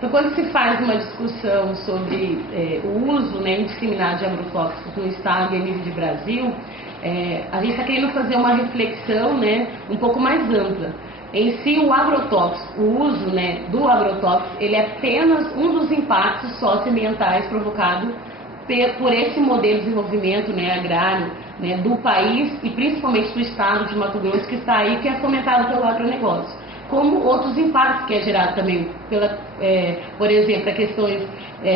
Então, quando se faz uma discussão sobre o uso, né, indiscriminado de agrotóxicos no Estado e a nível de Brasil, a gente está querendo fazer uma reflexão, né, um pouco mais ampla. Em si, o agrotóxico, o uso, né, do agrotóxico, ele é apenas um dos impactos socioambientais provocados por esse modelo de desenvolvimento, né, agrário, né, do país e principalmente do Estado de Mato Grosso, que está aí, que é fomentado pelo agronegócio. Como outros impactos que é gerado também, por exemplo, a questões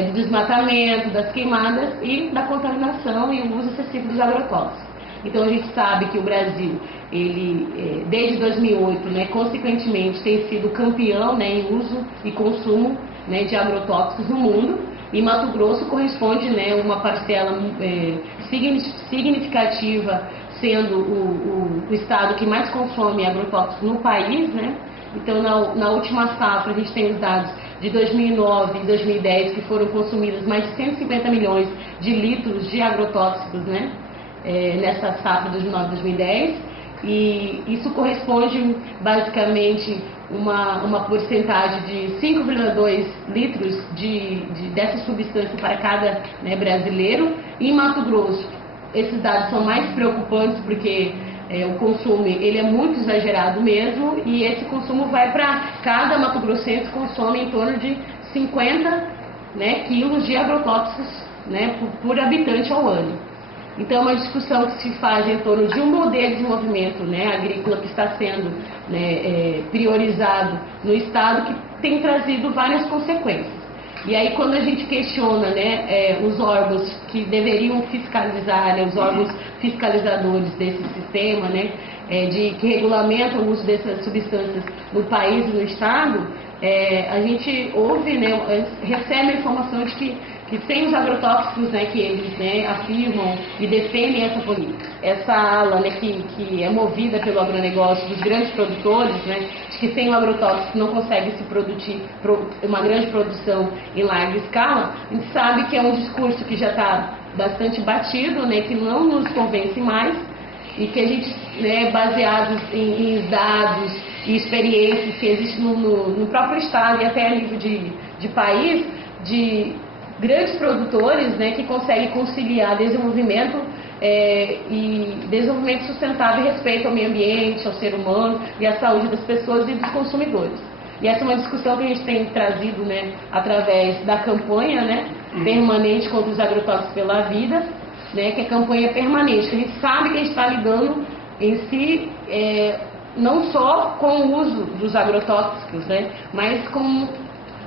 do desmatamento, das queimadas e da contaminação e o uso excessivo dos agrotóxicos. Então a gente sabe que o Brasil, ele, desde 2008, né, consequentemente tem sido campeão, né, em uso e consumo, né, de agrotóxicos no mundo, e Mato Grosso corresponde, né, uma parcela significativa, sendo o estado que mais consome agrotóxicos no país, né. Então, na última safra, a gente tem os dados de 2009 e 2010, que foram consumidos mais de 150 milhões de litros de agrotóxicos, né, nessa safra 2009-2010, e isso corresponde basicamente uma porcentagem de 5,2 litros dessa substância para cada, né, brasileiro. Em Mato Grosso, esses dados são mais preocupantes porque o consumo ele é muito exagerado mesmo, e esse consumo vai para cada mato-grossense consome em torno de 50, né, quilos de agrotóxicos, né, por habitante ao ano. Então é uma discussão que se faz em torno de um modelo de desenvolvimento, né, agrícola que está sendo, né, priorizado no Estado, que tem trazido várias consequências. E aí, quando a gente questiona, né, os órgãos que deveriam fiscalizar, né, os órgãos fiscalizadores desse sistema, né, que regulamentam o uso dessas substâncias no país e no Estado, a gente ouve, né, recebe a informação de que tem os agrotóxicos, né, que eles, né, afirmam e defendem essa ala, né, que é movida pelo agronegócio dos grandes produtores, né, de que sem o agrotóxico não consegue se produzir uma grande produção em larga escala. A gente sabe que é um discurso que já está bastante batido, né, que não nos convence mais, e que a gente, né, baseados em dados e experiências que existem no próprio Estado e até a nível de país, de grandes produtores, né, que conseguem conciliar desenvolvimento e desenvolvimento sustentável e respeito ao meio ambiente, ao ser humano e à saúde das pessoas e dos consumidores. E essa é uma discussão que a gente tem trazido, né, através da campanha, né, permanente contra os agrotóxicos pela vida, né, que é a campanha permanente, que a gente sabe que a gente está lidando em si não só com o uso dos agrotóxicos, né, mas com,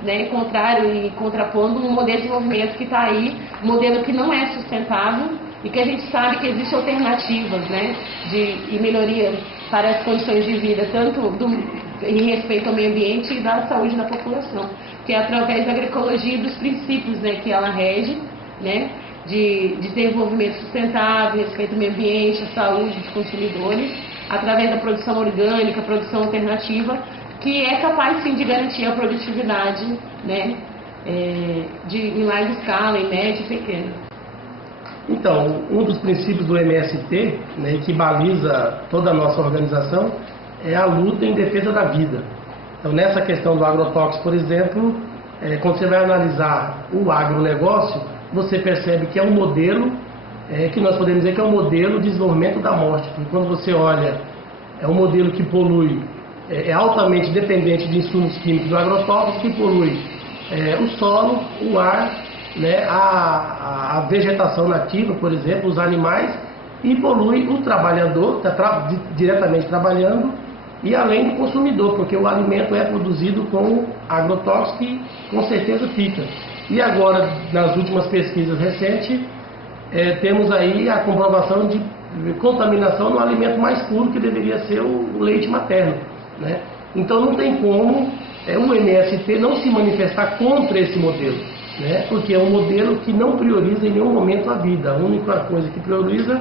né, contrário e contrapondo um modelo de desenvolvimento que está aí, um modelo que não é sustentável e que a gente sabe que existem alternativas, né, e melhoria para as condições de vida, tanto em respeito ao meio ambiente e da saúde da população, que é através da agroecologia e dos princípios, né, que ela rege, né, de desenvolvimento sustentável, respeito ao meio ambiente, à saúde dos consumidores, através da produção orgânica, produção alternativa, que é capaz sim de garantir a produtividade, né, em larga escala, em média e pequena. Então, um dos princípios do MST, né, que baliza toda a nossa organização, é a luta em defesa da vida. Então, nessa questão do agrotóxico, por exemplo, quando você vai analisar o agronegócio, você percebe que é um modelo, que nós podemos dizer que é um modelo de desenvolvimento da morte. Porque quando você olha, é um modelo que polui, é altamente dependente de insumos químicos do agrotóxico, que polui o solo, o ar, né, a vegetação nativa, por exemplo, os animais, e polui o trabalhador, que está diretamente trabalhando, e além do consumidor, porque o alimento é produzido com agrotóxico e com certeza fica. E agora, nas últimas pesquisas recentes, temos aí a comprovação de contaminação no alimento mais puro, que deveria ser o leite materno, né? Então não tem como o MST não se manifestar contra esse modelo, né? Porque é um modelo que não prioriza em nenhum momento a vida. A única coisa que prioriza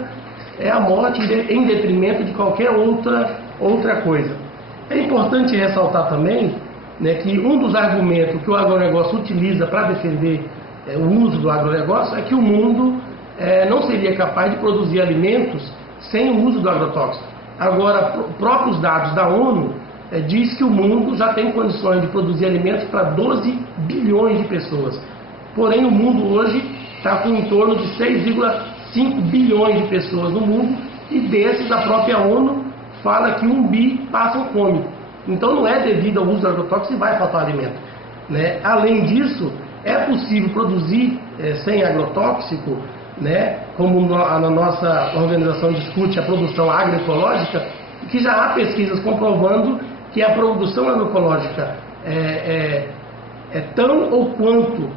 é a morte em detrimento de qualquer outra coisa. É importante ressaltar também, né, que um dos argumentos que o agronegócio utiliza para defender o uso do agronegócio é que o mundo não seria capaz de produzir alimentos sem o uso do agrotóxico. Agora, próprios dados da ONU diz que o mundo já tem condições de produzir alimentos para 12 bilhões de pessoas. Porém, o mundo hoje está com em torno de 6,5 bilhões de pessoas no mundo, e desses a própria ONU fala que 1 bi passam fome. Então não é devido ao uso de agrotóxicos que vai faltar alimento, né? Além disso, é possível produzir sem agrotóxico, né? Como a nossa organização discute a produção agroecológica, que já há pesquisas comprovando que a produção agroecológica é tão ou quanto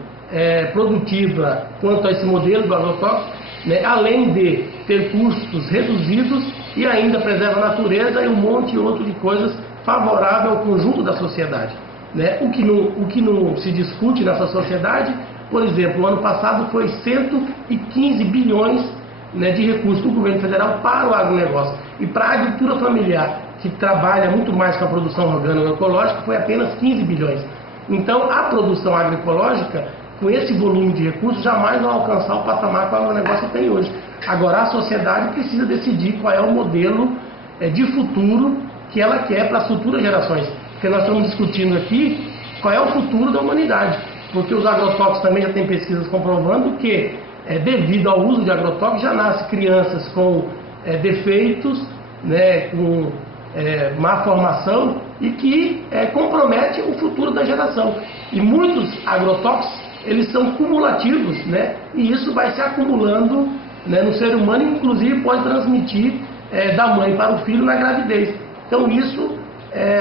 produtiva quanto a esse modelo do agrotóxico, né? Além de ter custos reduzidos e ainda preserva a natureza e um monte outro de coisas favorável ao conjunto da sociedade, né? O que não se discute nessa sociedade, por exemplo, o ano passado foi 115 bilhões, né, de recursos do governo federal para o agronegócio. E para a agricultura familiar, que trabalha muito mais com a produção orgânica ecológica, foi apenas 15 bilhões. Então, a produção agroecológica, com esse volume de recursos, jamais vai alcançar o patamar que o agronegócio tem hoje. Agora, a sociedade precisa decidir qual é o modelo de futuro que ela quer para as futuras gerações. Porque nós estamos discutindo aqui qual é o futuro da humanidade. Porque os agrotóxicos também já tem pesquisas comprovando que, devido ao uso de agrotóxicos, já nascem crianças com defeitos, né, com má formação, e que compromete o futuro da geração. E muitos agrotóxicos, eles são cumulativos, né, e isso vai se acumulando, né, no ser humano, e inclusive pode transmitir da mãe para o filho na gravidez. Então isso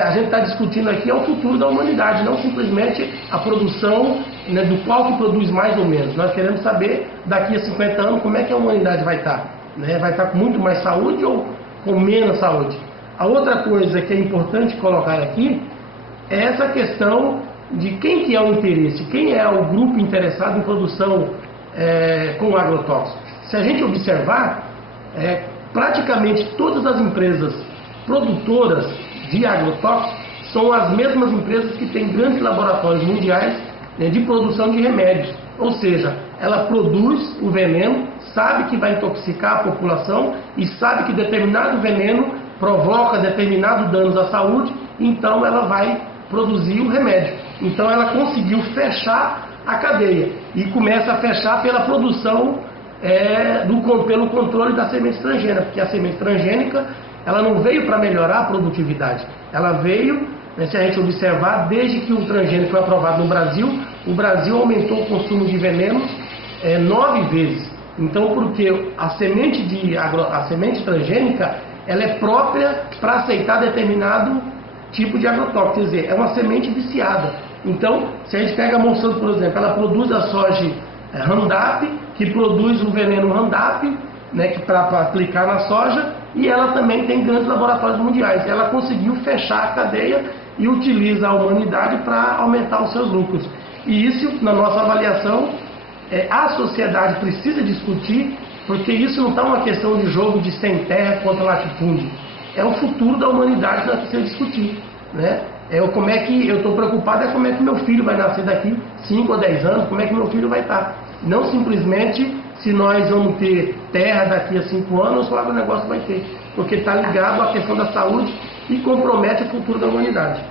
a gente está discutindo aqui é o futuro da humanidade, não simplesmente a produção, né, do qual que produz mais ou menos. Nós queremos saber daqui a 50 anos como é que a humanidade vai estar, né? Vai estar com muito mais saúde ou com menos saúde? A outra coisa que é importante colocar aqui é essa questão de quem que é o interesse, quem é o grupo interessado em produção com agrotóxico. Se a gente observar, praticamente todas as empresas produtoras de agrotóxicos são as mesmas empresas que têm grandes laboratórios mundiais, né, de produção de remédios. Ou seja, ela produz o veneno, sabe que vai intoxicar a população e sabe que determinado veneno provoca determinados danos à saúde, então ela vai produzir o remédio. Então ela conseguiu fechar a cadeia e começa a fechar pela produção, pelo controle da semente transgênica, porque a semente transgênica ela não veio para melhorar a produtividade, ela veio, né, se a gente observar, desde que o transgênico foi aprovado no Brasil, o Brasil aumentou o consumo de venenos 9 vezes. Então, porque a semente transgênica, ela é própria para aceitar determinado tipo de agrotóxico, quer dizer, é uma semente viciada. Então, se a gente pega a Monsanto, por exemplo, ela produz a soja Roundup, que produz o veneno Roundup, né, para aplicar na soja, e ela também tem grandes laboratórios mundiais. Ela conseguiu fechar a cadeia e utiliza a humanidade para aumentar os seus lucros. E isso, na nossa avaliação, a sociedade precisa discutir, porque isso não está uma questão de jogo de sem terra contra latifúndio. É o futuro da humanidade que nós precisamos discutir, né? Como é que eu estou preocupado como é que meu filho vai nascer daqui 5 ou 10 anos, como é que meu filho vai estar. Não simplesmente se nós vamos ter terra daqui a 5 anos ou se o agronegócio vai ter, porque está ligado à questão da saúde e compromete o futuro da humanidade.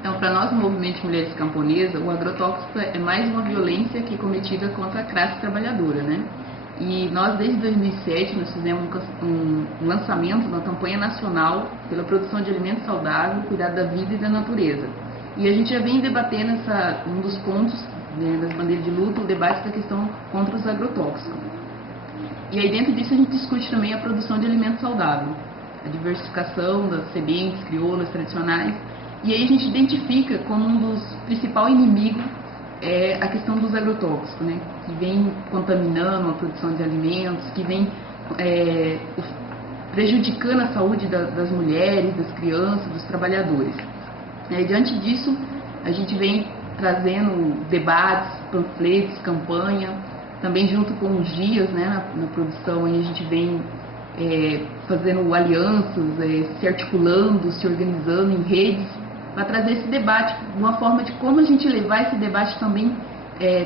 Então, para nós, no Movimento de Mulheres Camponesas, o agrotóxico é mais uma violência que é cometida contra a classe trabalhadora, né? E nós, desde 2007, nós fizemos um lançamento, uma campanha nacional pela produção de alimentos saudáveis, cuidado da vida e da natureza. E a gente já vem debatendo um dos pontos, né, das bandeiras de luta, o debate da questão contra os agrotóxicos. E aí dentro disso a gente discute também a produção de alimentos saudáveis, a diversificação das sementes crioulas tradicionais. E aí a gente identifica como um dos principais inimigos a questão dos agrotóxicos, né, que vem contaminando a produção de alimentos, que vem prejudicando a saúde das mulheres, das crianças, dos trabalhadores. Diante disso, a gente vem trazendo debates, panfletos, campanha, também junto com os dias, né, na produção, aí a gente vem fazendo alianças, se articulando, se organizando em redes, para trazer esse debate, uma forma de como a gente levar esse debate também,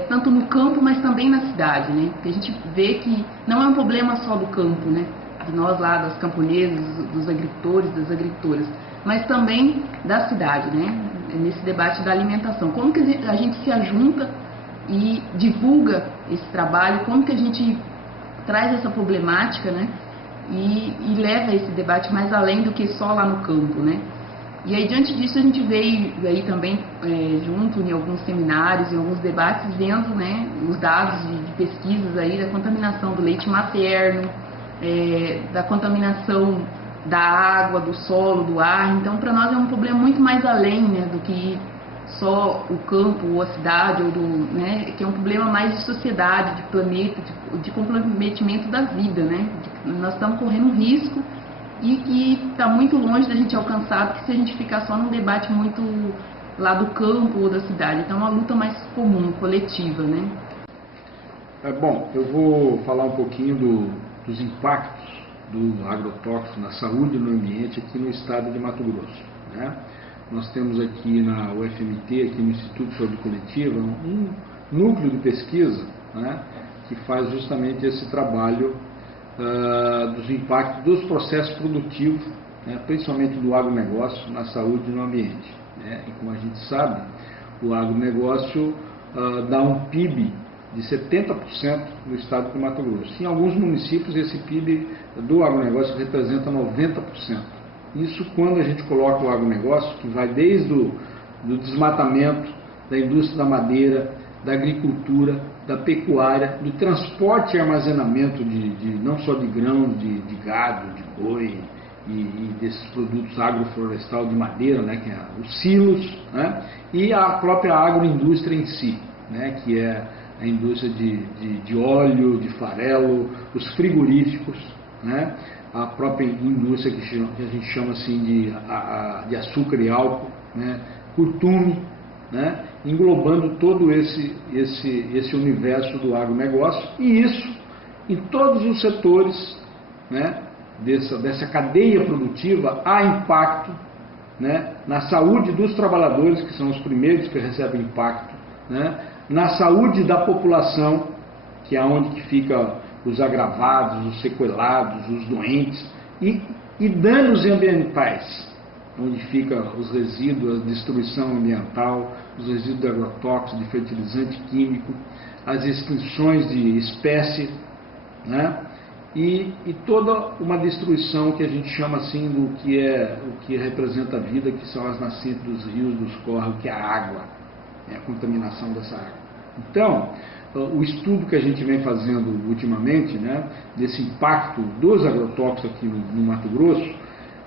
tanto no campo, mas também na cidade, né? Porque a gente vê que não é um problema só do campo, né? De nós lá, das camponesas, dos agricultores, das agricultoras, mas também da cidade, né? Nesse debate da alimentação. Como que a gente se ajunta e divulga esse trabalho, como que a gente traz essa problemática, né? E leva esse debate mais além do que só lá no campo, né? E aí, diante disso, a gente veio aí também junto em alguns seminários, em alguns debates, vendo, né, os dados de pesquisas aí da contaminação do leite materno, da contaminação da água, do solo, do ar. Então, para nós é um problema muito mais além, né, do que só o campo ou a cidade, ou né, que é um problema mais de sociedade, de planeta, de comprometimento da vida, né? Nós estamos correndo um risco e que está muito longe da gente alcançar, porque se a gente ficar só num debate muito lá do campo ou da cidade. Então é uma luta mais comum, coletiva, né? Bom, eu vou falar um pouquinho dos impactos do agrotóxico na saúde e no ambiente aqui no estado de Mato Grosso, né? Nós temos aqui na UFMT, aqui no Instituto de Saúde Coletiva, um núcleo de pesquisa, né, que faz justamente esse trabalho dos impactos dos processos produtivos, né, principalmente do agronegócio, na saúde e no ambiente, né? E como a gente sabe, o agronegócio dá um PIB de 70% no estado de Mato Grosso. Em alguns municípios, esse PIB do agronegócio representa 90%. Isso quando a gente coloca o agronegócio, que vai desde do desmatamento, da indústria da madeira, da agricultura, da pecuária, do transporte e armazenamento não só de grãos, de gado, de boi e desses produtos agroflorestal de madeira, né, que é os silos, né, e a própria agroindústria em si, né, que é a indústria de óleo, de farelo, os frigoríficos, né, a própria indústria que a gente chama assim de açúcar e álcool, né, curtume, né, englobando todo esse universo do agronegócio, e isso em todos os setores, né, dessa cadeia produtiva há impacto, né, na saúde dos trabalhadores, que são os primeiros que recebem impacto, né, na saúde da população, que é onde que fica os agravados, os sequelados, os doentes, e danos ambientais, onde fica os resíduos, a destruição ambiental, os resíduos de agrotóxicos, de fertilizante químico, as extinções de espécie, né? E toda uma destruição que a gente chama assim do que representa a vida, que são as nascentes dos rios, dos córregos, que é a água, a contaminação dessa água. Então, o estudo que a gente vem fazendo ultimamente, né, desse impacto dos agrotóxicos aqui no Mato Grosso,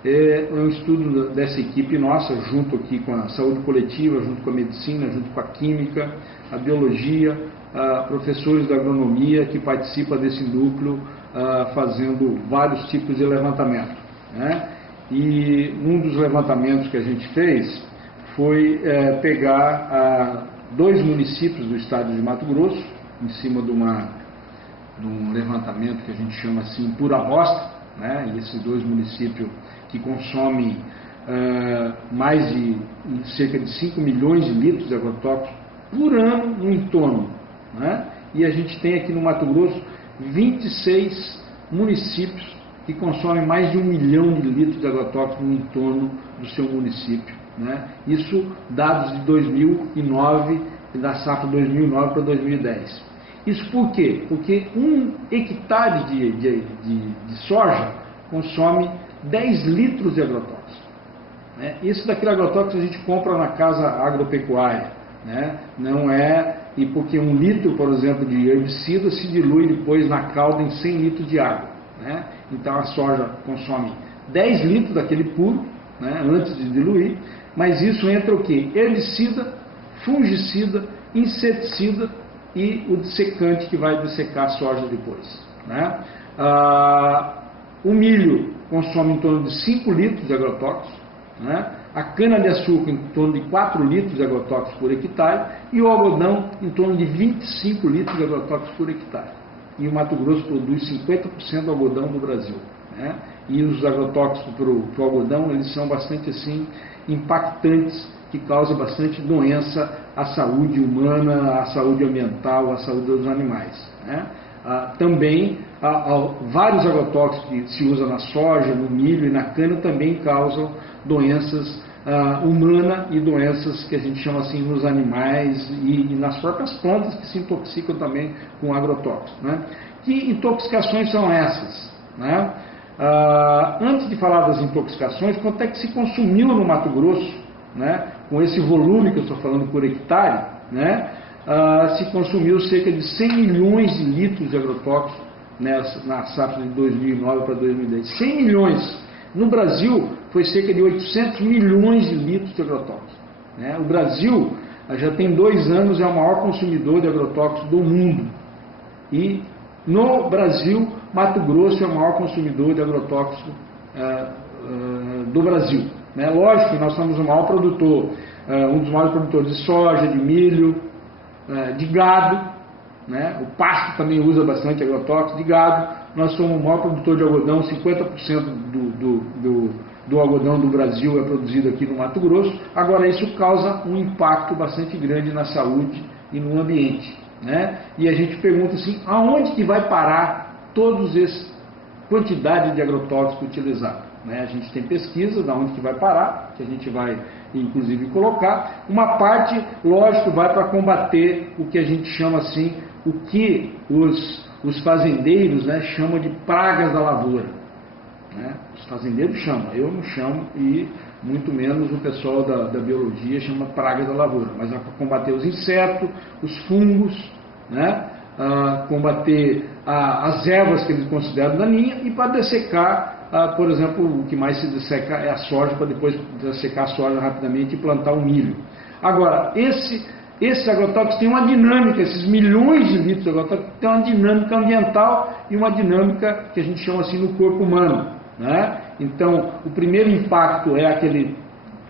é um estudo dessa equipe nossa, junto aqui com a saúde coletiva, junto com a medicina, junto com a química, a biologia, professores da agronomia que participam desse núcleo, fazendo vários tipos de levantamento, né? E um dos levantamentos que a gente fez foi pegar 2 municípios do estado de Mato Grosso, em cima de um levantamento que a gente chama assim por amostra, né? E esses 2 municípios que consomem mais de cerca de 5 milhões de litros de agrotóxicos por ano no entorno, né? E a gente tem aqui no Mato Grosso 26 municípios que consomem mais de 1 milhão de litros de agrotóxicos no entorno do seu município, né? Isso dados de 2009, da safra 2009 para 2010. Isso por quê? Porque 1 hectare de soja consome 10 litros de agrotóxico, né? Isso daquele agrotóxico a gente compra na casa agropecuária, né? Não é, e porque 1 litro, por exemplo, de herbicida se dilui depois na calda em 100 litros de água, né? Então a soja consome 10 litros daquele puro, né, antes de diluir, mas isso entra o quê? Herbicida, fungicida, inseticida e o dessecante que vai dessecar a soja depois, né? O milho consome em torno de 5 litros de agrotóxicos, né? A cana-de-açúcar em torno de 4 litros de agrotóxicos por hectare e o algodão em torno de 25 litros de agrotóxicos por hectare. E o Mato Grosso produz 50% do algodão do Brasil, né? E os agrotóxicos para o algodão, eles são bastante assim impactantes, que causam bastante doença à saúde humana, à saúde ambiental, à saúde dos animais, né? Também vários agrotóxicos que se usam na soja, no milho e na cana também causam doenças humanas e doenças que a gente chama assim nos animais e nas próprias plantas que se intoxicam também com agrotóxicos, né? Que intoxicações são essas, né? Antes de falar das intoxicações, quanto é que se consumiu no Mato Grosso, né? Com esse volume que eu estou falando por hectare, né? Se consumiu cerca de 100 milhões de litros de agrotóxicos na safra de 2009 para 2010. 100 milhões. No Brasil, foi cerca de 800 milhões de litros de agrotóxicos, né? O Brasil já tem 2 anos, é o maior consumidor de agrotóxicos do mundo. E no Brasil, Mato Grosso é o maior consumidor de agrotóxico do Brasil, né? Lógico que nós somos o maior produtor, um dos maiores produtores de soja, de milho, de gado, né? O pasto também usa bastante agrotóxico, de gado. Nós somos o maior produtor de algodão, 50% do algodão do Brasil é produzido aqui no Mato Grosso. Agora, isso causa um impacto bastante grande na saúde e no ambiente, né? E a gente pergunta assim, aonde que vai parar todos essa quantidade de agrotóxico utilizado, né? A gente tem pesquisa de onde que vai parar, que a gente vai inclusive colocar. Uma parte, lógico, vai para combater o que a gente chama assim, o que os fazendeiros, né, chamam de pragas da lavoura, né? Os fazendeiros chamam, eu não chamo, e muito menos o pessoal da biologia chama pragas da lavoura, mas é para combater os insetos, os fungos, né? Combater as ervas que eles consideram daninhas e para dessecar, por exemplo, o que mais se desseca é a soja, para depois dessecar a soja rapidamente e plantar o milho. Agora, esses agrotóxicos têm uma dinâmica, esses milhões de litros de agrotóxicos têm uma dinâmica ambiental e uma dinâmica que a gente chama assim no corpo humano, né? Então, o primeiro impacto é aquele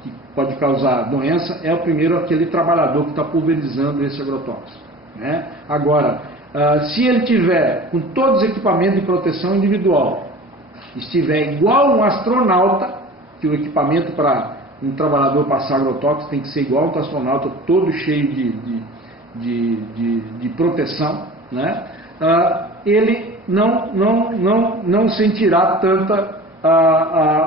que pode causar doença, é o primeiro aquele trabalhador que está pulverizando esse agrotóxico, né? Agora, se ele tiver com todos os equipamentos de proteção individual, estiver igual um astronauta, que o equipamento para um trabalhador passar agrotóxico tem que ser igual um astronauta, todo cheio de proteção, né? Ele não sentirá tanta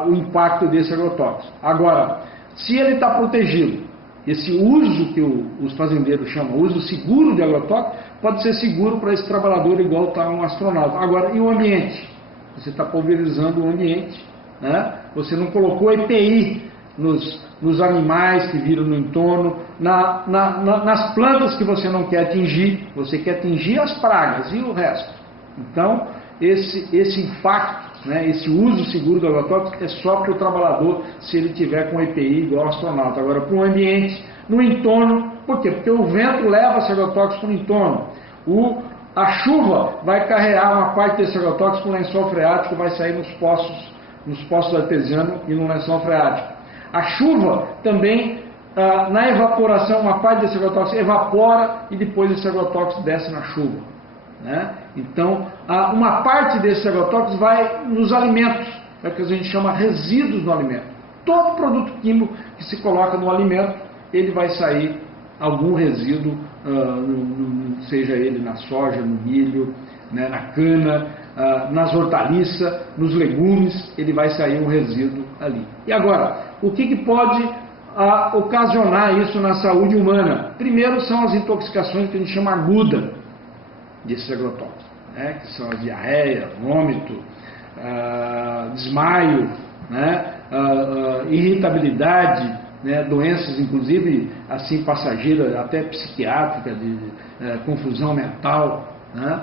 o impacto desse agrotóxico. Agora, se ele está protegido, esse uso que os fazendeiros chamam, uso seguro de agrotóxico, pode ser seguro para esse trabalhador igual está um astronauta. Agora, e o ambiente? Você está pulverizando o ambiente, né? Você não colocou EPI nos animais que viram no entorno, nas plantas que você não quer atingir, você quer atingir as pragas e o resto. Então, esse impacto, né, esse uso seguro do agrotóxico é só para o trabalhador se ele tiver com EPI igual ao astronauta. Agora, para o ambiente, no entorno, por quê? Porque o vento leva esse agrotóxico no entorno. A chuva vai carregar uma parte desse agrotóxico no lençol freático, vai sair nos poços artesianos e no lençol freático. A chuva também, na evaporação, uma parte desse agrotóxico evapora e depois esse agrotóxico desce na chuva, né? Então, uma parte desses agrotóxicos vai nos alimentos, é o que a gente chama resíduos no alimento. Todo produto químico que se coloca no alimento, ele vai sair algum resíduo, seja ele na soja, no milho, né, na cana, nas hortaliças, nos legumes, ele vai sair um resíduo ali. E agora, o que pode ocasionar isso na saúde humana? Primeiro são as intoxicações que a gente chama aguda desses agrotóxicos, né, que são a diarreia, vômito, desmaio, né, irritabilidade, né, doenças inclusive assim passageiras, até psiquiátricas, de confusão mental, né?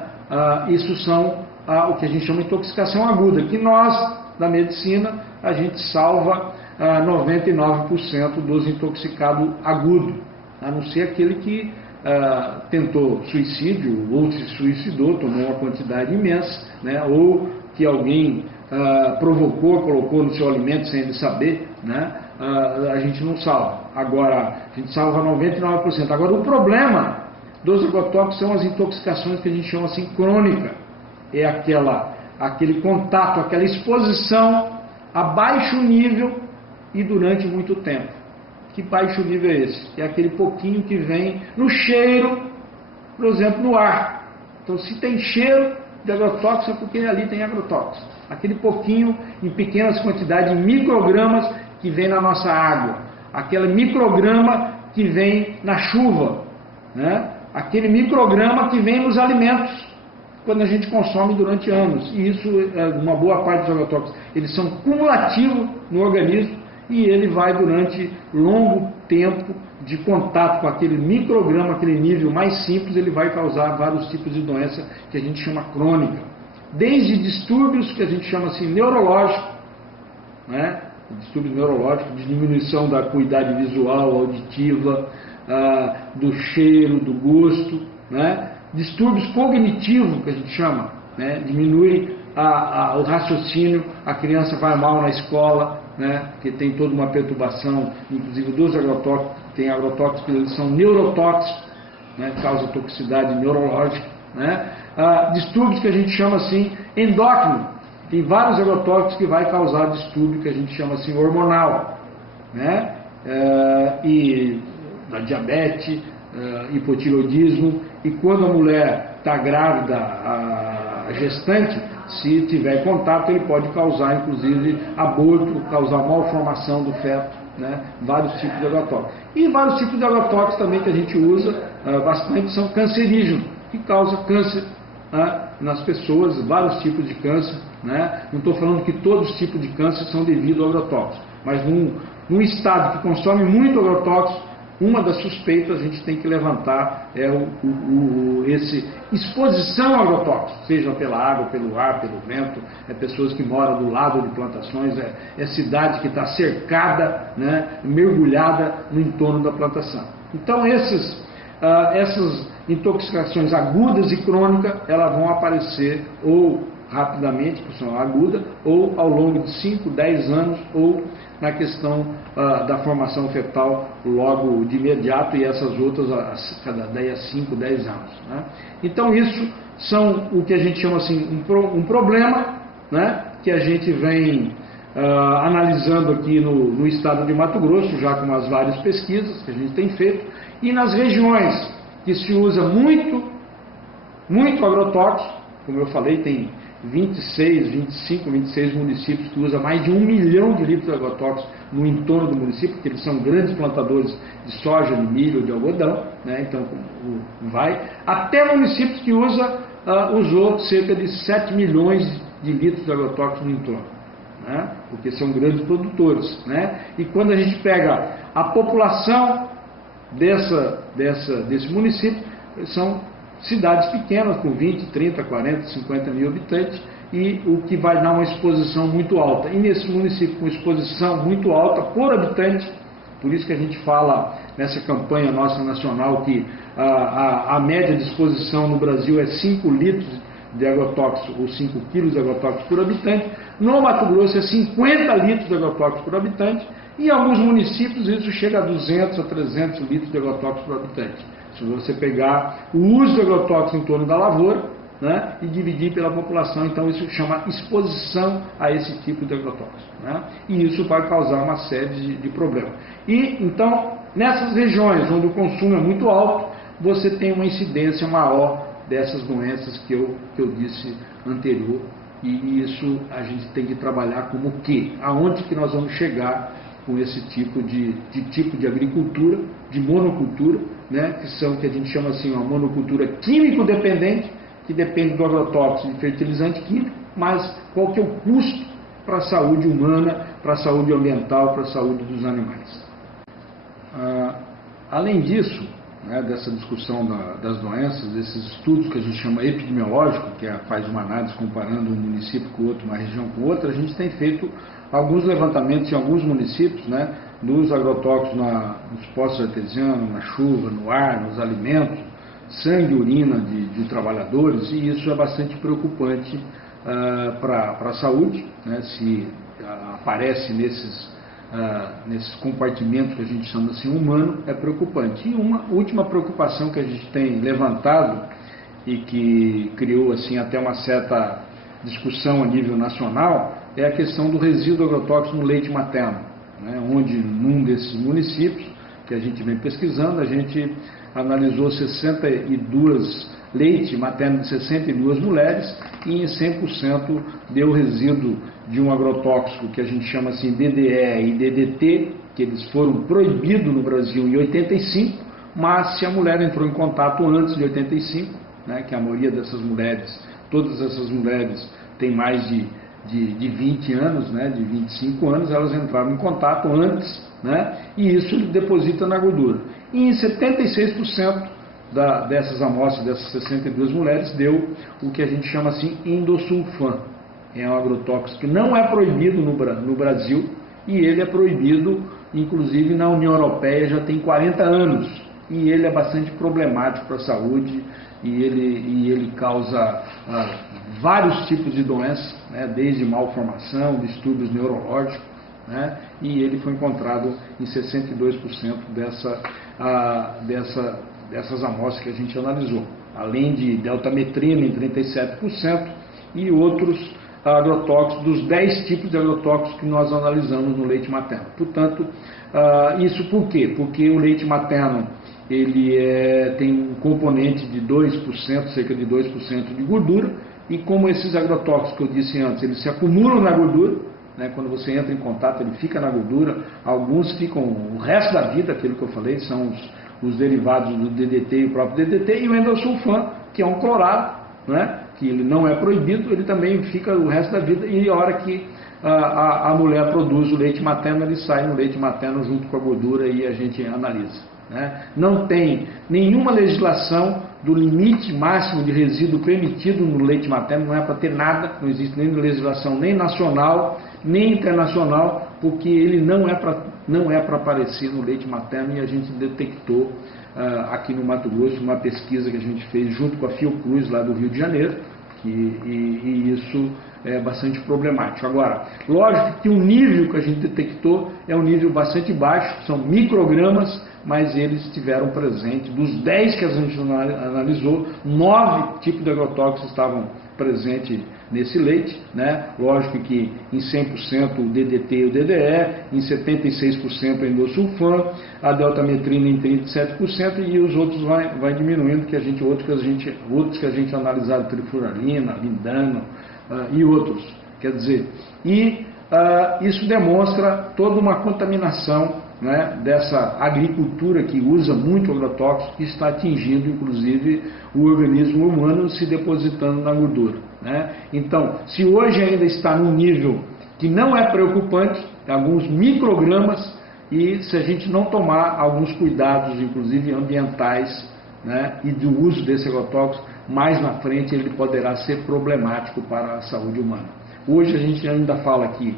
Isso são o que a gente chama de intoxicação aguda, que nós, da medicina, a gente salva 99% dos intoxicados agudos, a não ser aquele que tentou suicídio ou se suicidou, tomou uma quantidade imensa, né? Ou que alguém provocou, colocou no seu alimento sem ele saber, né? A gente não salva. Agora, a gente salva 99%. Agora, o problema dos agrotóxicos são as intoxicações que a gente chama assim crônica. É aquele contato, aquela exposição a baixo nível e durante muito tempo. Que baixo nível é esse? É aquele pouquinho que vem no cheiro, por exemplo, no ar. Então, se tem cheiro, de agrotóxico é porque ali tem agrotóxico. Aquele pouquinho, em pequenas quantidades, em microgramas que vem na nossa água. Aquele micrograma que vem na chuva, né? Aquele micrograma que vem nos alimentos, quando a gente consome durante anos. E isso, uma boa parte dos agrotóxicos, eles são cumulativos no organismo e ele vai durante longo tempo de contato com aquele micrograma, aquele nível mais simples, ele vai causar vários tipos de doença que a gente chama crônica. Desde distúrbios que a gente chama assim neurológicos, né? Distúrbios neurológicos, de diminuição da acuidade visual, auditiva, do cheiro, do gosto, né? Distúrbios cognitivos, que a gente chama, né? Diminui o raciocínio, a criança vai mal na escola, né? Porque tem toda uma perturbação, inclusive dos agrotóxicos, tem agrotóxicos que eles são neurotóxicos, né? Causa toxicidade neurológica, né? Distúrbios que a gente chama assim endócrino, tem vários agrotóxicos que vai causar distúrbio que a gente chama assim hormonal, né? E da diabetes, hipotireoidismo, e quando a mulher está grávida, a gestante, se tiver contato, ele pode causar inclusive aborto, causar malformação do feto, né? Vários tipos de agrotóxicos. E vários tipos de agrotóxicos também que a gente usa bastante são cancerígenos, que causam câncer, né? Nas pessoas, vários tipos de câncer, né? Não estou falando que todos os tipos de câncer são devido ao agrotóxico, mas num estado que consome muito agrotóxico, uma das suspeitas a gente tem que levantar é esse exposição ao agrotóxico, seja pela água, pelo ar, pelo vento, pessoas que moram do lado de plantações, cidade que está cercada, né, mergulhada no entorno da plantação. Então essas intoxicações agudas e crônicas, elas vão aparecer ou rapidamente, por ser aguda, ou ao longo de 5, 10 anos, ou na questão da formação fetal logo de imediato, e essas outras cada 5, 10 anos. Né? Então isso são o que a gente chama assim, um problema, né? Que a gente vem analisando aqui no estado de Mato Grosso, já com as várias pesquisas que a gente tem feito, e nas regiões que se usa muito agrotóxico, como eu falei, tem 26 municípios que usam mais de 1 milhão de litros de agrotóxicos no entorno do município, porque eles são grandes plantadores de soja, de milho, de algodão, né? Então vai até municípios que usou cerca de 7 milhões de litros de agrotóxicos no entorno, né? Porque são grandes produtores, né? E quando a gente pega a população desse município, são cidades pequenas, com 20, 30, 40, 50 mil habitantes, e o que vai dar uma exposição muito alta. E nesse município com exposição muito alta por habitante, por isso que a gente fala nessa campanha nossa nacional que a média de exposição no Brasil é 5 litros de agrotóxico, ou 5 quilos de agrotóxico por habitante. No Mato Grosso é 50 litros de agrotóxico por habitante, e em alguns municípios isso chega a 200 a 300 litros de agrotóxico por habitante. Se você pegar o uso de agrotóxico em torno da lavoura, né, e dividir pela população, então isso chama exposição a esse tipo de agrotóxico, né, e isso vai causar uma série de problemas. E então, nessas regiões onde o consumo é muito alto, você tem uma incidência maior dessas doenças que eu disse anterior, e isso a gente tem que trabalhar como o quê? Aonde que nós vamos chegar com esse tipo de agricultura, de monocultura, né, que a gente chama assim, uma monocultura químico-dependente, que depende do agrotóxico e fertilizante químico, mas qual que é o custo para a saúde humana, para a saúde ambiental, para a saúde dos animais. Além disso, né, dessa discussão das doenças, desses estudos que a gente chama epidemiológico, que faz uma análise comparando um município com o outro, uma região com outra, a gente tem feito alguns levantamentos em alguns municípios, né, dos agrotóxicos nos poços artesianos, na chuva, no ar, nos alimentos, sangue e urina de trabalhadores, e isso é bastante preocupante para a saúde, né, se aparece nesses compartimentos que a gente chama assim humano, é preocupante. E uma última preocupação que a gente tem levantado e que criou assim até uma certa discussão a nível nacional é a questão do resíduo agrotóxico no leite materno, né, onde num desses municípios que a gente vem pesquisando, a gente analisou 62 leite materno de 62 mulheres e em 100% deu resíduo de um agrotóxico que a gente chama assim DDE e DDT, que eles foram proibidos no Brasil em 85, mas se a mulher entrou em contato antes de 85, né, que a maioria dessas mulheres, todas essas mulheres têm mais de 20 anos, né, de 25 anos, elas entraram em contato antes, né, e isso deposita na gordura. E em 76% dessas amostras, dessas 62 mulheres, deu o que a gente chama assim endosulfan. É um agrotóxico que não é proibido no Brasil e ele é proibido, inclusive, na União Europeia já tem 40 anos. E ele é bastante problemático para a saúde e ele causa vários tipos de doenças, né, desde malformação, distúrbios neurológicos, né, e ele foi encontrado em 62% dessas amostras que a gente analisou, além de deltametrina em 37% e outros agrotóxicos, dos 10 tipos de agrotóxicos que nós analisamos no leite materno. Portanto, isso por quê? Porque o leite materno ele tem um componente de 2%, cerca de 2% de gordura, e como esses agrotóxicos que eu disse antes, eles se acumulam na gordura, né, quando você entra em contato ele fica na gordura, alguns ficam o resto da vida, aquilo que eu falei, são os derivados do DDT e o próprio DDT, e o endosulfan, que é um clorado, né, que ele não é proibido, ele também fica o resto da vida, e a hora que a mulher produz o leite materno, ele sai no leite materno junto com a gordura e a gente analisa. Né? Não tem nenhuma legislação do limite máximo de resíduo permitido no leite materno, não é para ter nada, não existe nem legislação nem nacional, nem internacional, porque ele não é para aparecer no leite materno, e a gente detectou aqui no Mato Grosso uma pesquisa que a gente fez junto com a Fiocruz lá do Rio de Janeiro, e isso é bastante problemático. Agora, lógico que o nível que a gente detectou é um nível bastante baixo, são microgramas, mas eles estiveram presentes. Dos 10 que a gente analisou, 9 tipos de agrotóxicos estavam presentes nesse leite, né? Lógico que em 100% o DDT e o DDE, em 76% o endosulfan, a deltametrina em 37% e os outros vai diminuindo, outros que a gente analisaram, trifuralina, lindano e outros. Quer dizer, isso demonstra toda uma contaminação, né, dessa agricultura que usa muito agrotóxico, que está atingindo inclusive o organismo humano, se depositando na gordura. Né? Então, se hoje ainda está num nível que não é preocupante, alguns microgramas, e se a gente não tomar alguns cuidados, inclusive ambientais, né, e do uso desse agrotóxico, mais na frente ele poderá ser problemático para a saúde humana. Hoje a gente ainda fala que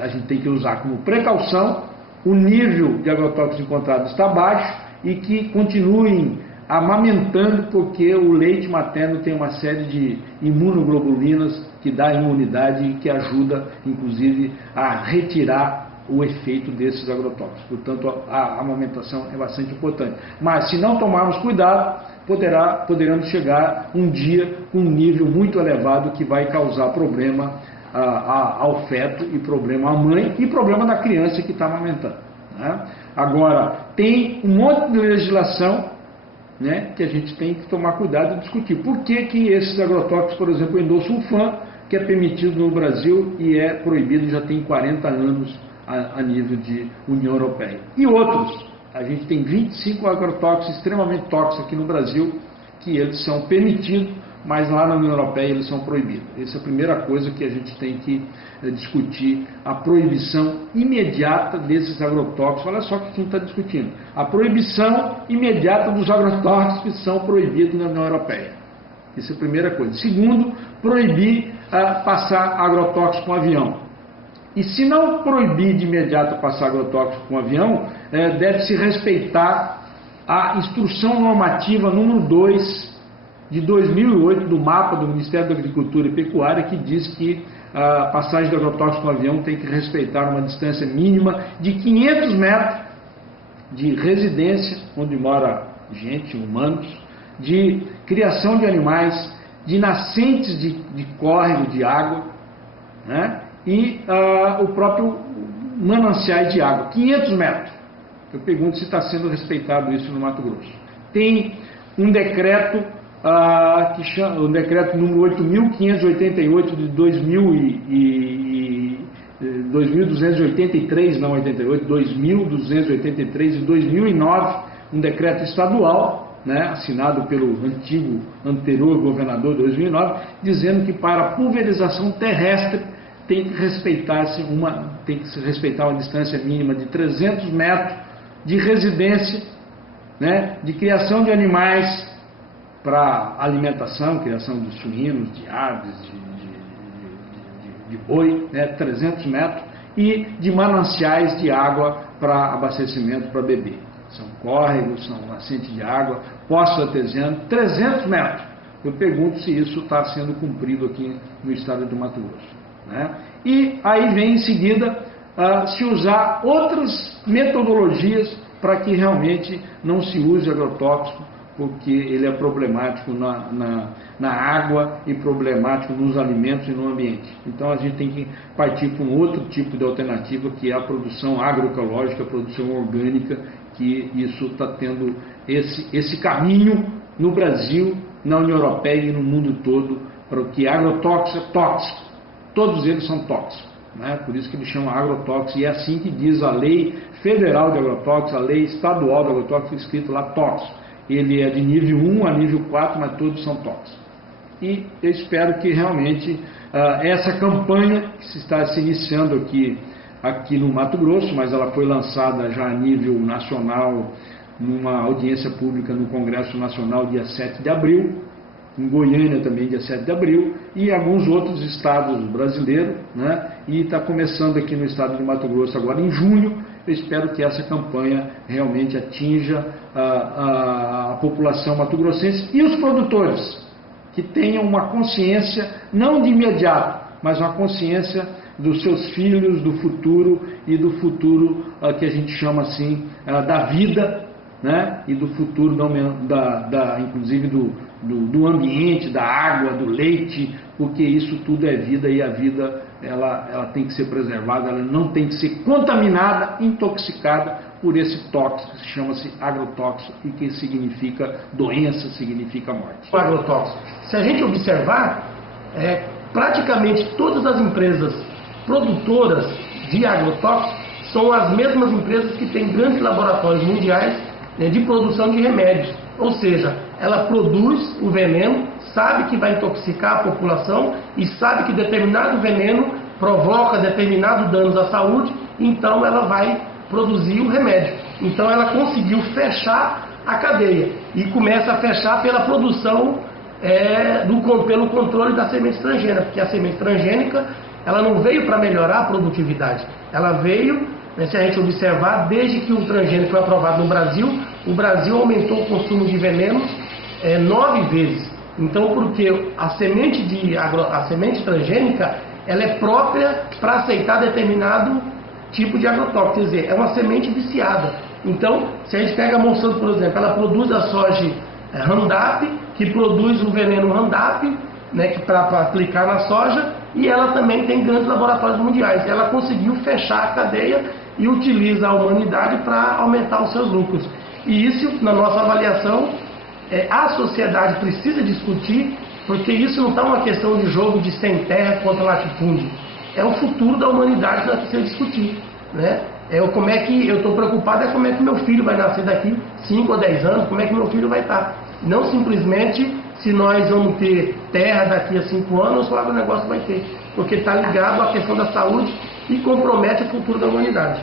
a gente tem que usar como precaução, o nível de agrotóxicos encontrado está baixo e que continuem amamentando, porque o leite materno tem uma série de imunoglobulinas que dá imunidade e que ajuda, inclusive, a retirar o efeito desses agrotóxicos. Portanto, a amamentação é bastante importante. Mas, se não tomarmos cuidado, poderemos chegar um dia com um nível muito elevado que vai causar problema ao feto e problema à mãe e problema da criança que está amamentando. Né? Agora, tem um monte de legislação, né, que a gente tem que tomar cuidado e discutir. Por que esses agrotóxicos, por exemplo, o endosulfan, que é permitido no Brasil e é proibido já tem 40 anos a nível de União Europeia? E outros, a gente tem 25 agrotóxicos extremamente tóxicos aqui no Brasil, que eles são permitidos, mas lá na União Europeia eles são proibidos. Essa é a primeira coisa que a gente tem que discutir, a proibição imediata desses agrotóxicos. Olha só o que a gente está discutindo. A proibição imediata dos agrotóxicos que são proibidos na União Europeia. Essa é a primeira coisa. Segundo, proibir passar agrotóxico com avião. E se não proibir de imediato passar agrotóxico com avião, deve-se respeitar a instrução normativa número 2 de 2008 do mapa do Ministério da Agricultura e Pecuária, que diz que a passagem de agrotóxico com avião tem que respeitar uma distância mínima de 500 metros de residência, onde mora gente, humanos, de criação de animais, de nascentes de córrego de água, né? E o próprio mananciais de água, 500 metros. Eu pergunto se está sendo respeitado isso no Mato Grosso. Tem um decreto o decreto número 8.588 de 2283, não 88, 2283 de 2009, um decreto estadual, né, assinado pelo anterior governador de 2009, dizendo que para a pulverização terrestre tem que se respeitar uma distância mínima de 300 metros de residência, né, de criação de animais para alimentação, criação de suínos, de aves, de boi, né, 300 metros, e de mananciais de água para abastecimento para beber. São córregos, são nascentes de água, poços artesianos, 300 metros. Eu pergunto se isso está sendo cumprido aqui no estado de Mato Grosso, né? E aí vem em seguida se usar outras metodologias para que realmente não se use agrotóxico, porque ele é problemático na água e problemático nos alimentos e no ambiente. Então a gente tem que partir para um outro tipo de alternativa, que é a produção agroecológica, a produção orgânica, que isso está tendo esse caminho no Brasil, na União Europeia e no mundo todo, para o que agrotóxico é tóxico. Todos eles são tóxicos, né? Por isso que eles chamam agrotóxico, e é assim que diz a lei federal de agrotóxico, a lei estadual de agrotóxico, escrito lá tóxico. Ele é de nível 1 a nível 4, mas todos são tóxicos. E eu espero que realmente essa campanha que está se iniciando aqui no Mato Grosso, mas ela foi lançada já a nível nacional, numa audiência pública no Congresso Nacional dia 7 de abril, em Goiânia também dia 7 de abril, e alguns outros estados brasileiros, né? E está começando aqui no estado de Mato Grosso agora em junho. Eu espero que essa campanha realmente atinja a população mato-grossense e os produtores, que tenham uma consciência, não de imediato, mas uma consciência dos seus filhos, do futuro, e do futuro que a gente chama assim, da vida, né? E do futuro, inclusive do ambiente, da água, do leite, porque isso tudo é vida, e a vida ela tem que ser preservada, ela não tem que ser contaminada, intoxicada por esse tóxico que chama-se agrotóxico, e que significa doença, significa morte. O agrotóxico, se a gente observar, praticamente todas as empresas produtoras de agrotóxicos são as mesmas empresas que têm grandes laboratórios mundiais, né, de produção de remédios. Ou seja, ela produz o veneno, sabe que vai intoxicar a população e sabe que determinado veneno provoca determinados danos à saúde, então ela vai produzir o remédio. Então ela conseguiu fechar a cadeia e começa a fechar pela produção, pelo controle da semente transgênica, porque a semente transgênica ela não veio para melhorar a produtividade, ela veio, se a gente observar, desde que o transgênico foi aprovado no Brasil, o Brasil aumentou o consumo de venenos 9 vezes. Então, porque a semente transgênica, ela é própria para aceitar determinado tipo de agrotóxico, quer dizer, é uma semente viciada. Então, se a gente pega a Monsanto, por exemplo, ela produz a soja Roundup, que produz o veneno Roundup, né, para aplicar na soja, e ela também tem grandes laboratórios mundiais. Ela conseguiu fechar a cadeia e utiliza a humanidade para aumentar os seus lucros. E isso, na nossa avaliação, a sociedade precisa discutir, porque isso não está uma questão de jogo de sem terra contra latifúndio. É o futuro da humanidade que nós precisamos discutir, né? Como é que eu estou preocupado como é que meu filho vai nascer daqui 5 ou 10 anos, como é que meu filho vai estar. Não simplesmente se nós vamos ter terra daqui a 5 anos ou se o agronegócio vai ter, porque está ligado à questão da saúde e compromete o futuro da humanidade.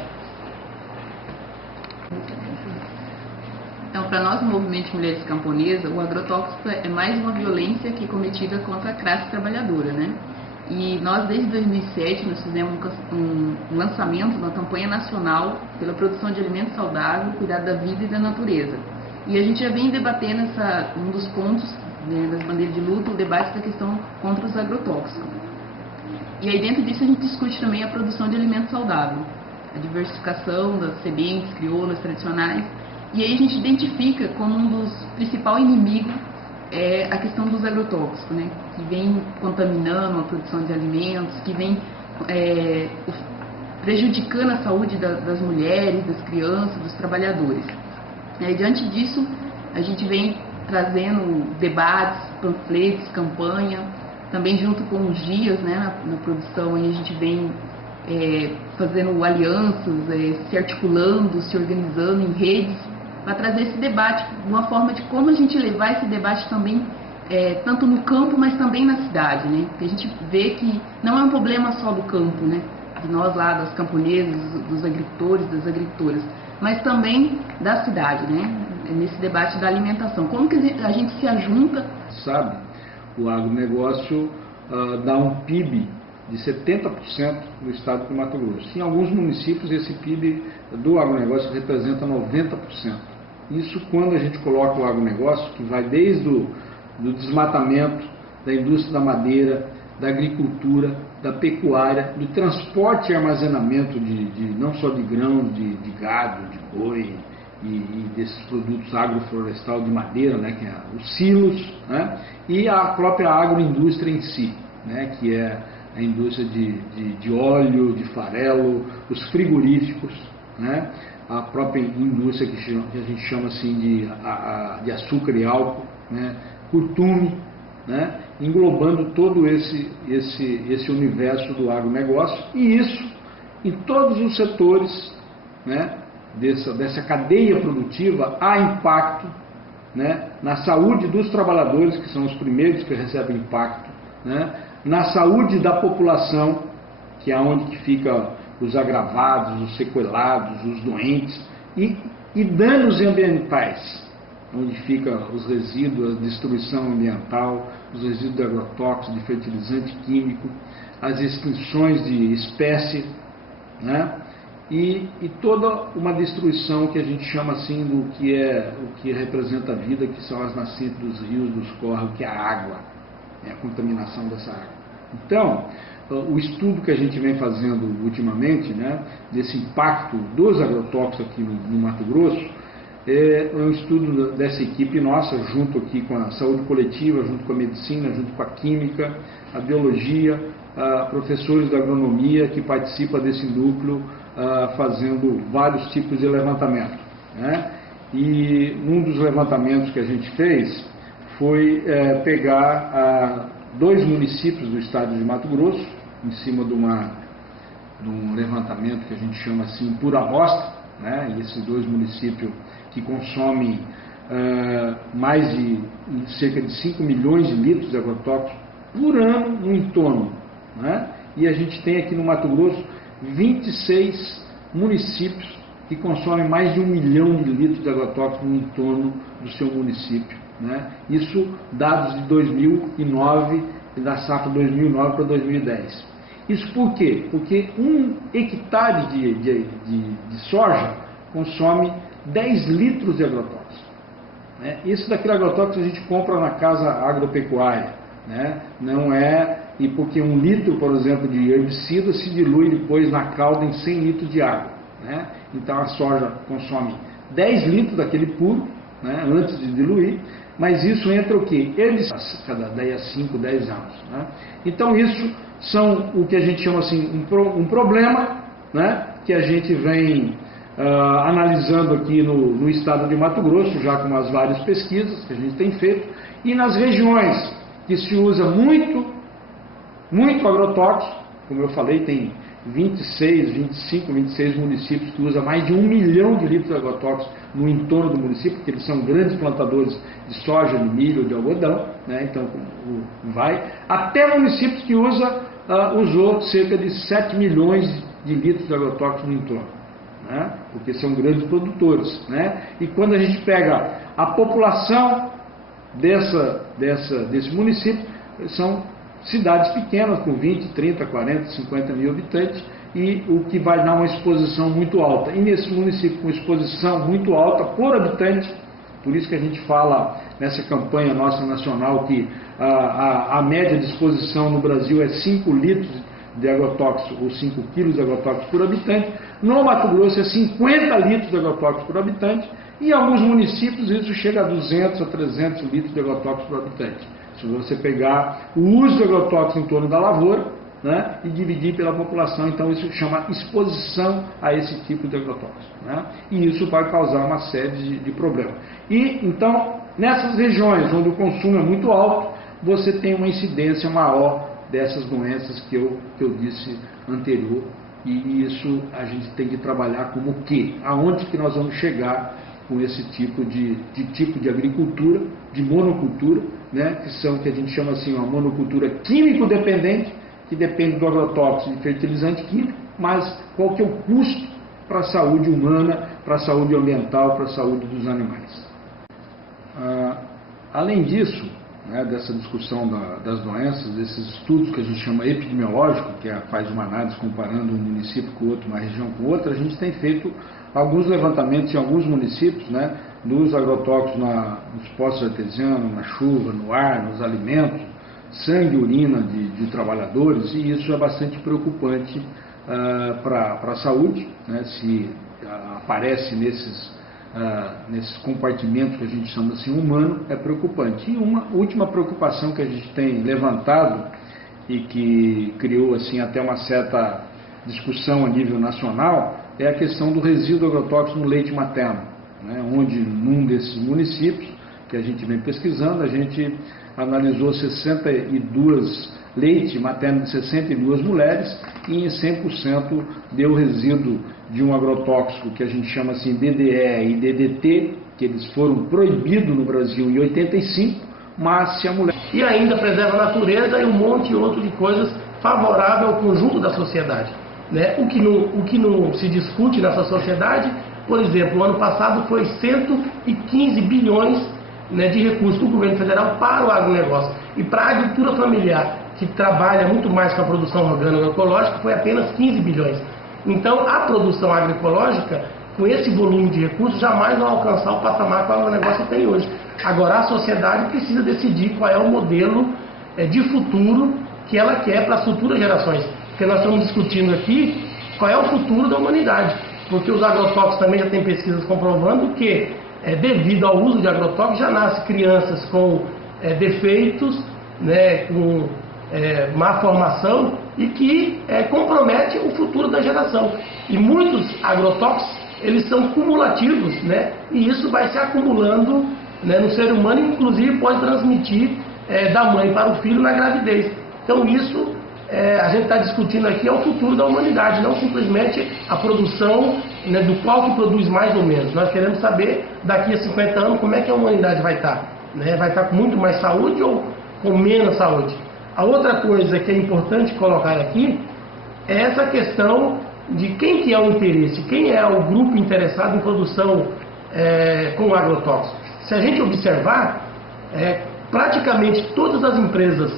Então, para nós, no Movimento de Mulheres Camponesas, o agrotóxico é mais uma violência que é cometida contra a classe trabalhadora, né? E nós, desde 2007, nós fizemos um lançamento, uma campanha nacional pela produção de alimentos saudáveis, cuidado da vida e da natureza. E a gente já vem debatendo um dos pontos, né, das bandeiras de luta, o debate da questão contra os agrotóxicos. E aí dentro disso a gente discute também a produção de alimentos saudáveis, a diversificação das sementes crioulas tradicionais. E aí a gente identifica como um dos principais inimigos a questão dos agrotóxicos, né, que vem contaminando a produção de alimentos, que vem prejudicando a saúde das mulheres, das crianças, dos trabalhadores. Diante disso, a gente vem trazendo debates, panfletos, campanha, também junto com os dias, né, na produção, aí a gente vem fazendo alianças, se articulando, se organizando em redes, para trazer esse debate, uma forma de como a gente levar esse debate também, tanto no campo, mas também na cidade, né? Porque a gente vê que não é um problema só do campo, né? De nós lá, das camponesas, dos agricultores, das agricultoras, mas também da cidade, né? Nesse debate da alimentação. Como que a gente se ajunta? Sabe, o agronegócio dá um PIB de 70% no estado de Mato Grosso. Em alguns municípios, esse PIB do agronegócio representa 90%. Isso quando a gente coloca o agronegócio, que vai desde do desmatamento, da indústria da madeira, da agricultura, da pecuária, do transporte e armazenamento não só de grãos, de gado, de boi e desses produtos agroflorestal de madeira, né, que é os silos, né, e a própria agroindústria em si, né, que é a indústria de óleo, de farelo, os frigoríficos, né, a própria indústria que a gente chama assim de açúcar e álcool, né, curtume, né, englobando todo esse universo do agronegócio, e isso em todos os setores, né, dessa cadeia produtiva há impacto, né, na saúde dos trabalhadores, que são os primeiros que recebem impacto, né, na saúde da população, que é onde que fica os agravados, os sequelados, os doentes, e danos ambientais, onde fica os resíduos, a destruição ambiental, os resíduos de agrotóxicos, de fertilizante químico, as extinções de espécie, né? E toda uma destruição que a gente chama assim do que representa a vida, que são as nascentes dos rios, dos córregos, que é a água, a contaminação dessa água. Então, o estudo que a gente vem fazendo ultimamente, né, desse impacto dos agrotóxicos aqui no Mato Grosso, é um estudo dessa equipe nossa, junto aqui com a saúde coletiva, junto com a medicina, junto com a química, a biologia, professores da agronomia que participam desse núcleo, fazendo vários tipos de levantamento, né? E um dos levantamentos que a gente fez foi pegar 2 municípios do estado de Mato Grosso, em cima de um levantamento que a gente chama assim por amostra, né? E esses 2 municípios que consomem mais de cerca de 5 milhões de litros de agrotóxicos por ano no entorno, né? E a gente tem aqui no Mato Grosso 26 municípios que consomem mais de 1 milhão de litros de agrotóxicos no entorno do seu município, né? Isso dados de 2009 e da safra 2009 para 2010. Isso por quê? Porque 1 hectare de soja consome 10 litros de agrotóxico, né? Isso daquele agrotóxico a gente compra na casa agropecuária, né? Não é, e porque 1 litro, por exemplo, de herbicida se dilui depois na calda em 100 litros de água, né? Então a soja consome 10 litros daquele puro, né, antes de diluir, mas isso entra o quê? Cada 5, 10 anos, né? Então isso são o que a gente chama assim, um problema, né, que a gente vem analisando aqui no estado de Mato Grosso, já com as várias pesquisas que a gente tem feito, e nas regiões que se usa muito agrotóxico, como eu falei, tem 26 municípios que usam mais de 1 milhão de litros de agrotóxicos no entorno do município, porque eles são grandes plantadores de soja, de milho, de algodão, né? Então vai até municípios que usou cerca de 7 milhões de litros de agrotóxicos no entorno, né? Porque são grandes produtores, né? E quando a gente pega a população desse município, são cidades pequenas, com 20, 30, 40, 50 mil habitantes, e o que vai dar uma exposição muito alta. E nesse município com exposição muito alta por habitante, por isso que a gente fala nessa campanha nossa nacional que a média de exposição no Brasil é 5 litros de agrotóxico, ou 5 quilos de agrotóxico por habitante. No Mato Grosso é 50 litros de agrotóxico por habitante, e em alguns municípios isso chega a 200 a 300 litros de agrotóxico por habitante. Se você pegar o uso de agrotóxico em torno da lavoura, né, e dividir pela população, então isso chama exposição a esse tipo de agrotóxico, né? E isso vai causar uma série de problemas. E então Nessas regiões onde o consumo é muito alto, você tem uma incidência maior dessas doenças que eu disse anterior, e isso a gente tem que trabalhar como o quê? Aonde que nós vamos chegar com esse tipo de agricultura, de monocultura, né, que são, que a gente chama assim, uma monocultura químico-dependente, que depende do agrotóxico e fertilizante químico, mas qual que é o custo para a saúde humana, para a saúde ambiental, para a saúde dos animais. Além disso, né, dessa discussão das doenças, desses estudos que a gente chama epidemiológico, que faz uma análise comparando um município com o outro, uma região com outra, a gente tem feito alguns levantamentos em alguns municípios, né, dos agrotóxicos nos poços artesianos, na chuva, no ar, nos alimentos, sangue e urina de trabalhadores, e isso é bastante preocupante para a saúde, né, se aparece nesses compartimentos que a gente chama assim humano, é preocupante. E uma última preocupação que a gente tem levantado e que criou assim até uma certa discussão a nível nacional é a questão do resíduo agrotóxico no leite materno, né, onde num desses municípios que a gente vem pesquisando, a gente analisou 62 leite materno de 62 mulheres e em 100% deu resíduo de um agrotóxico que a gente chama assim DDE e DDT, que eles foram proibidos no Brasil em 85, mas se a mulher... E ainda preserva a natureza e um monte de outro de coisas favorável ao conjunto da sociedade, né? O que não se discute nessa sociedade, por exemplo, o ano passado foi 115 bilhões, né, de recursos do governo federal para o agronegócio. E para a agricultura familiar, que trabalha muito mais com a produção orgânica ecológica, foi apenas 15 bilhões. Então, a produção agroecológica, com esse volume de recursos, jamais vai alcançar o patamar que o agronegócio tem hoje. Agora, a sociedade precisa decidir qual é o modelo de futuro que ela quer para as futuras gerações. Porque nós estamos discutindo aqui qual é o futuro da humanidade. Porque os agrotóxicos também já tem pesquisas comprovando que, devido ao uso de agrotóxicos, já nascem crianças com defeitos, né, com má formação e que compromete o futuro da geração. E muitos agrotóxicos, eles são cumulativos, né, e isso vai se acumulando, né, no ser humano e inclusive pode transmitir da mãe para o filho na gravidez. Então isso a gente está discutindo aqui é o futuro da humanidade, não simplesmente a produção, né, do qual que produz mais ou menos. Nós queremos saber daqui a 50 anos como é que a humanidade vai estar, né? Vai estar com muito mais saúde ou com menos saúde. A outra coisa que é importante colocar aqui é essa questão de quem que é o interesse, quem é o grupo interessado em produção com agrotóxicos. Se a gente observar, praticamente todas as empresas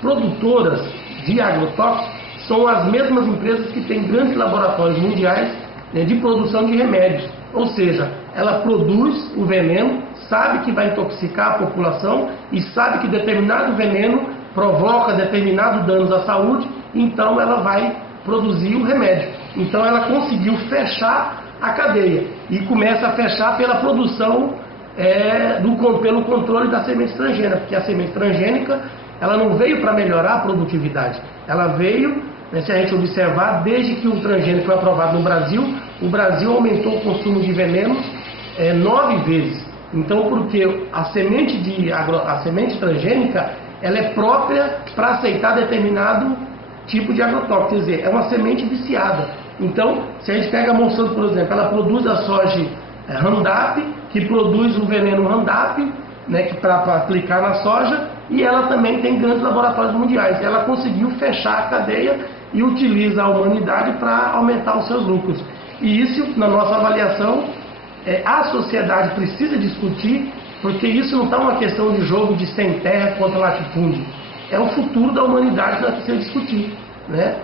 produtoras de agrotóxicos são as mesmas empresas que têm grandes laboratórios mundiais, né, de produção de remédios. Ou seja, ela produz o veneno, sabe que vai intoxicar a população e sabe que determinado veneno provoca determinados danos à saúde, então ela vai produzir o remédio. Então ela conseguiu fechar a cadeia e começa a fechar pela produção, pelo controle da semente transgênica, porque a semente transgênica ela não veio para melhorar a produtividade, ela veio, né, se a gente observar, desde que o transgênico foi aprovado no Brasil, o Brasil aumentou o consumo de venenos 9 vezes. Então, porque a semente transgênica ela é própria para aceitar determinado tipo de agrotóxico, quer dizer, é uma semente viciada. Então, se a gente pega a Monsanto, por exemplo, ela produz a soja Roundup, que produz o veneno Roundup, né, para aplicar na soja, e ela também tem grandes laboratórios mundiais. Ela conseguiu fechar a cadeia e utiliza a humanidade para aumentar os seus lucros. E isso, na nossa avaliação, a sociedade precisa discutir, porque isso não está uma questão de jogo de sem terra contra latifúndio. É o futuro da humanidade que nós precisamos discutir, né?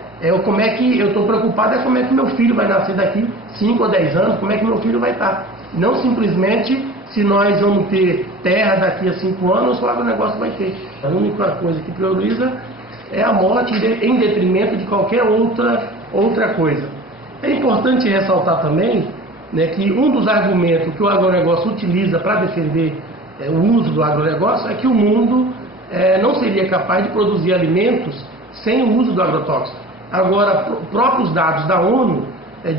Como é que eu estou preocupado como é que meu filho vai nascer daqui 5 ou 10 anos, como é que meu filho vai estar. Não simplesmente se nós vamos ter terra daqui a 5 anos, ou o agronegócio vai ter. A única coisa que prioriza é a morte em detrimento de qualquer outra coisa. É importante ressaltar também, né, que um dos argumentos que o agronegócio utiliza para defender o uso do agronegócio é que o mundo não seria capaz de produzir alimentos sem o uso do agrotóxico. Agora, próprios dados da ONU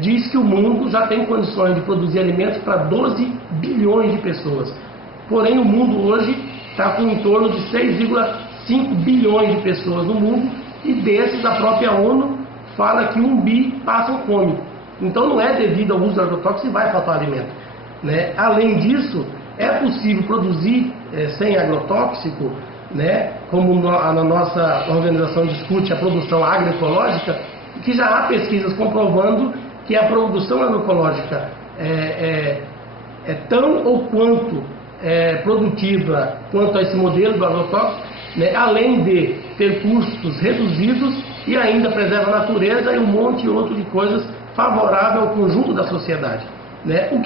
diz que o mundo já tem condições de produzir alimentos para 12 bilhões de pessoas. porém o mundo hoje está com em torno de 6,5 bilhões de pessoas no mundo, e desses a própria ONU fala que 1 bi passam fome. Então não é devido ao uso do agrotóxico que vai faltar alimento, né? Além disso, é possível produzir sem agrotóxico, né? Como a nossa organização discute a produção agroecológica, que já há pesquisas comprovando que a produção agroecológica é tão ou quanto produtiva quanto a esse modelo do agrotóxico, né? Além de ter custos reduzidos e ainda preserva a natureza e um monte outro de coisas favorável ao conjunto da sociedade, né? O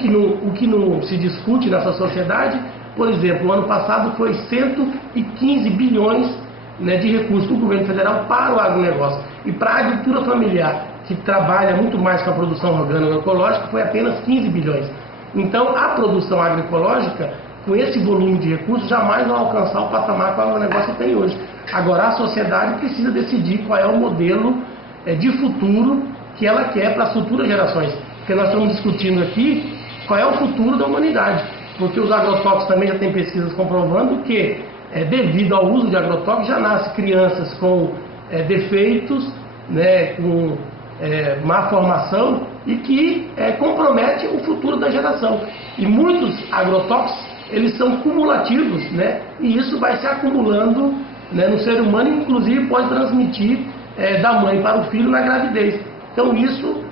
que não se discute nessa sociedade, por exemplo, o ano passado foi 115 bilhões, né, de recursos do governo federal para o agronegócio. E para a agricultura familiar, que trabalha muito mais com a produção orgânica ecológica, foi apenas 15 bilhões. Então, a produção agroecológica, com esse volume de recursos, jamais vai alcançar o patamar que o agronegócio tem hoje. Agora, a sociedade precisa decidir qual é o modelo de futuro que ela quer para as futuras gerações. Porque nós estamos discutindo aqui qual é o futuro da humanidade. Porque os agrotóxicos também já tem pesquisas comprovando que, devido ao uso de agrotóxicos, já nascem crianças com defeitos, né, com má formação, e que compromete o futuro da geração. E muitos agrotóxicos, eles são cumulativos, né, e isso vai se acumulando, né, no ser humano, e inclusive pode transmitir da mãe para o filho na gravidez. Então isso,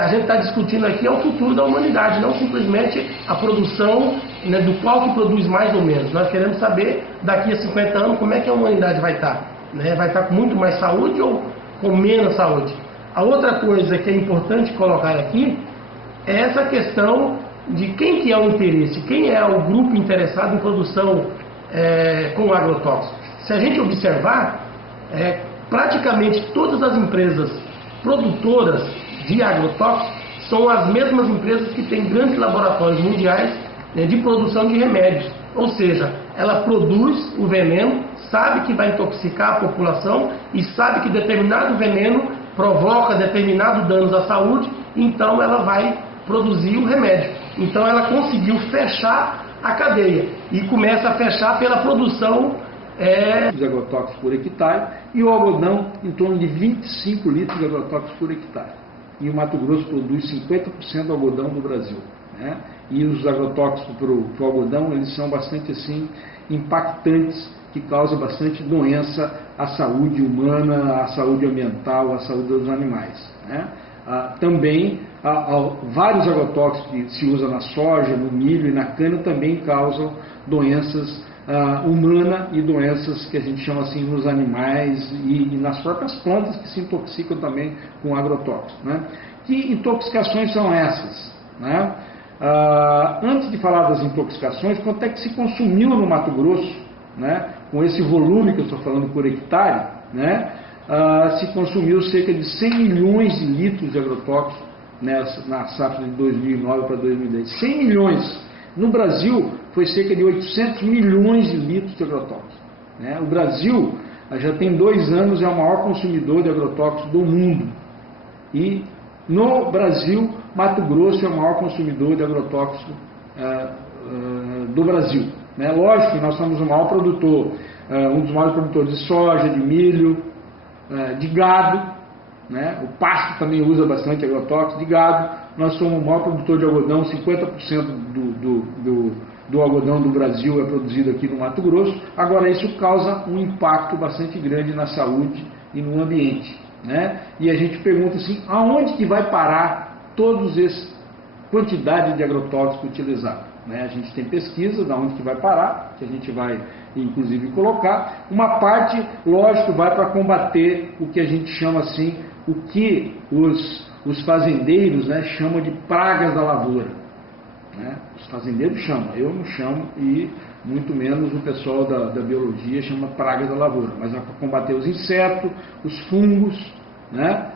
a gente está discutindo aqui, é o futuro da humanidade, não simplesmente a produção, né, do qual que produz mais ou menos. Nós queremos saber, daqui a 50 anos, como é que a humanidade vai estar. Né? Vai estar com muito mais saúde ou com menos saúde? A outra coisa que é importante colocar aqui é essa questão de quem que é o interesse, quem é o grupo interessado em produção com agrotóxicos. Se a gente observar, praticamente todas as empresas produtoras de agrotóxicos são as mesmas empresas que têm grandes laboratórios mundiais, né, de produção de remédios. Ou seja, ela produz o veneno, sabe que vai intoxicar a população e sabe que determinado veneno provoca determinados danos à saúde, então ela vai produzir o remédio. Então ela conseguiu fechar a cadeia e começa a fechar pela produção de agrotóxicos por hectare, e o algodão em torno de 25 litros de agrotóxicos por hectare. E o Mato Grosso produz 50% do algodão do Brasil, né? E os agrotóxicos para o algodão, eles são bastante assim impactantes, que causam bastante doença à saúde humana, à saúde ambiental, à saúde dos animais, né? Também vários agrotóxicos que se usam na soja, no milho e na cana também causam doenças humanas e doenças que a gente chama assim nos animais e nas próprias plantas, que se intoxicam também com agrotóxicos, né? Que intoxicações são essas, né? Antes de falar das intoxicações, quanto é que se consumiu no Mato Grosso, né? Com esse volume que eu estou falando por hectare, né? Se consumiu cerca de 100 milhões de litros de agrotóxicos na safra de 2009 para 2010. 100 milhões. No Brasil, foi cerca de 800 milhões de litros de agrotóxicos, né? O Brasil já tem 2 anos, é o maior consumidor de agrotóxicos do mundo. E no Brasil, Mato Grosso é o maior consumidor de agrotóxico do Brasil, né? Lógico que nós somos o maior produtor, um dos maiores produtores de soja, de milho, de gado, né? O pasto também usa bastante agrotóxico, de gado. Nós somos o maior produtor de algodão, 50% do algodão do Brasil é produzido aqui no Mato Grosso. Agora, isso causa um impacto bastante grande na saúde e no ambiente, né? E a gente pergunta assim, aonde que vai parar todos essa quantidade de agrotóxico utilizado, né? A gente tem pesquisa de onde que vai parar, que a gente vai inclusive colocar. Uma parte, lógico, vai para combater o que a gente chama assim, o que os fazendeiros, né, chamam de pragas da lavoura, né? Os fazendeiros chamam, eu não chamo, e muito menos o pessoal da biologia chama pragas da lavoura, mas é para combater os insetos, os fungos, né?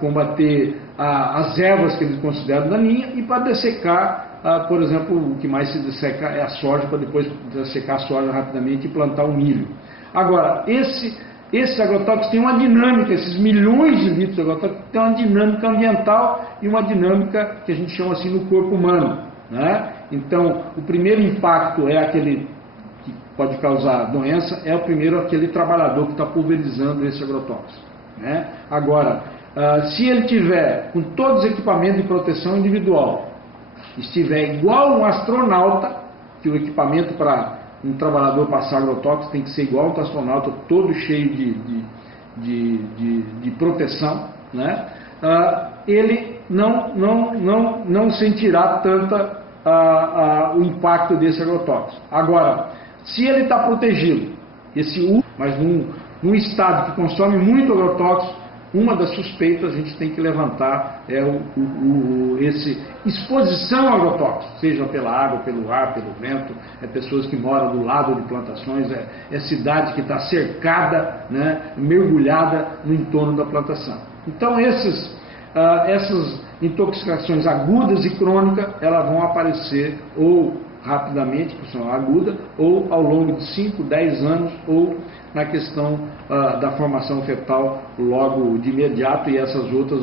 Combater as ervas que eles consideram daninhas, e para dessecar, por exemplo, o que mais se desseca é a soja, para depois dessecar a soja rapidamente e plantar o milho. Agora, esses agrotóxicos têm uma dinâmica, esses milhões de litros de agrotóxicos têm uma dinâmica ambiental e uma dinâmica que a gente chama assim no corpo humano, né? Então, o primeiro impacto é aquele que pode causar doença, é o primeiro aquele trabalhador que está pulverizando esse agrotóxico, né? Agora, se ele tiver com todos os equipamentos de proteção individual, estiver igual um astronauta, que o equipamento para um trabalhador passar agrotóxico tem que ser igual um astronauta, todo cheio de proteção, né? Ele não sentirá tanta o impacto desse agrotóxico. Agora, se ele está protegido, mas num estado que consome muito agrotóxico, uma das suspeitas a gente tem que levantar é esse exposição ao agrotóxico, seja pela água, pelo ar, pelo vento, é pessoas que moram do lado de plantações, é cidade que está cercada, né, mergulhada no entorno da plantação. Então essas intoxicações agudas e crônicas, elas vão aparecer ou rapidamente, por ser aguda, ou ao longo de 5, 10 anos, ou na questão da formação fetal logo de imediato, e essas outras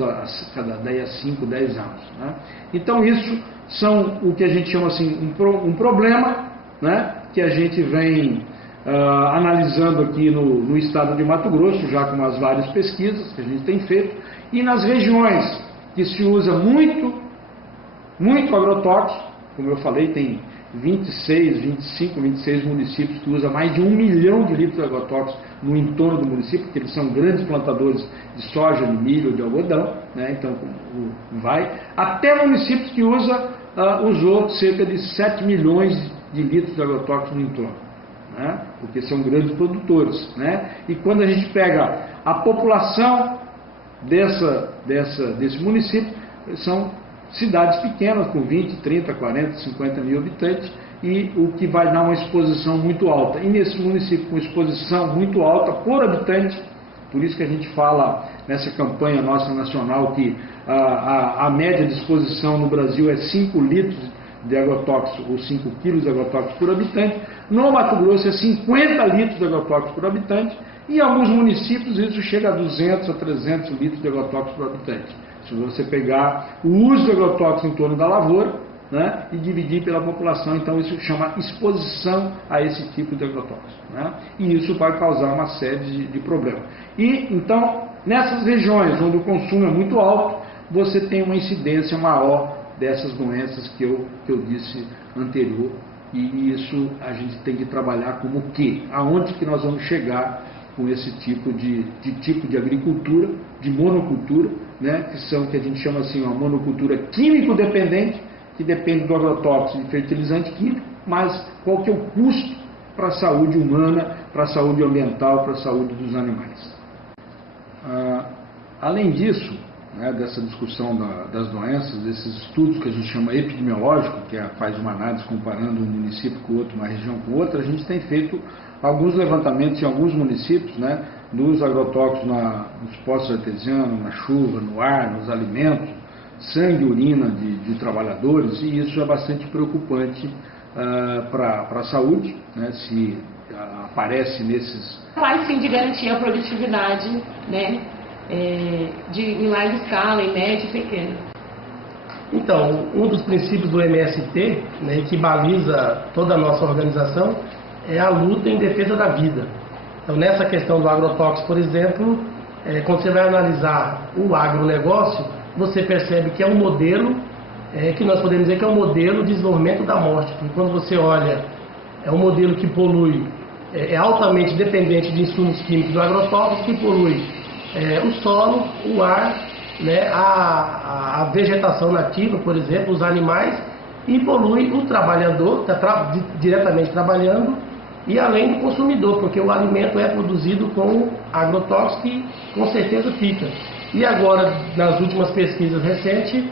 daí a 5, 10 anos. Né? Então isso são o que a gente chama assim, um problema, né, que a gente vem analisando aqui no estado de Mato Grosso, já com as várias pesquisas que a gente tem feito, e nas regiões que se usa muito agrotóxico, como eu falei, tem 26 municípios que usam mais de 1 milhão de litros de agrotóxicos no entorno do município, porque eles são grandes plantadores de soja, de milho, de algodão, né? Então vai. Até municípios que usou cerca de 7 milhões de litros de agrotóxicos no entorno, né? Porque são grandes produtores, né? E quando a gente pega a população desse município, são cidades pequenas, com 20, 30, 40, 50 mil habitantes, e o que vai dar uma exposição muito alta. E nesse município com exposição muito alta por habitante, por isso que a gente fala nessa campanha nossa nacional que a média de exposição no Brasil é 5 litros de agrotóxico, ou 5 quilos de agrotóxico por habitante. No Mato Grosso é 50 litros de agrotóxico por habitante, e em alguns municípios isso chega a 200 a 300 litros de agrotóxico por habitante. Se você pegar o uso de agrotóxico em torno da lavoura, né, e dividir pela população, então isso chama exposição a esse tipo de agrotóxico, né, e isso vai causar uma série de problemas. E então, nessas regiões onde o consumo é muito alto, você tem uma incidência maior dessas doenças que eu disse anterior, e isso a gente tem que trabalhar como o quê? Aonde que nós vamos chegar com esse tipo de agricultura, de monocultura, né, que a gente chama assim, uma monocultura químico-dependente, que depende do agrotóxico e fertilizante químico, mas qual que é o custo para a saúde humana, para a saúde ambiental, para a saúde dos animais. Além disso, né, dessa discussão das doenças, desses estudos que a gente chama epidemiológico, que faz uma análise comparando um município com outro, uma região com outra, a gente tem feito alguns levantamentos em alguns municípios, né, dos agrotóxicos nos poços artesianos, na chuva, no ar, nos alimentos, sangue e urina de trabalhadores, e isso é bastante preocupante para a saúde, né, se aparece nesses... Vai sim de garantir a produtividade, né, em larga escala, em média e pequena. Então, um dos princípios do MST, né, que baliza toda a nossa organização, é a luta em defesa da vida. Então, nessa questão do agrotóxico, por exemplo, quando você vai analisar o agronegócio, você percebe que é um modelo, que nós podemos dizer que é um modelo de desenvolvimento da morte. Porque quando você olha, é um modelo que polui, é altamente dependente de insumos químicos do agrotóxico, que polui o solo, o ar, né, a vegetação nativa, por exemplo, os animais, e polui o trabalhador, que está diretamente trabalhando, e além do consumidor, porque o alimento é produzido com agrotóxico e com certeza fica. E agora, nas últimas pesquisas recentes,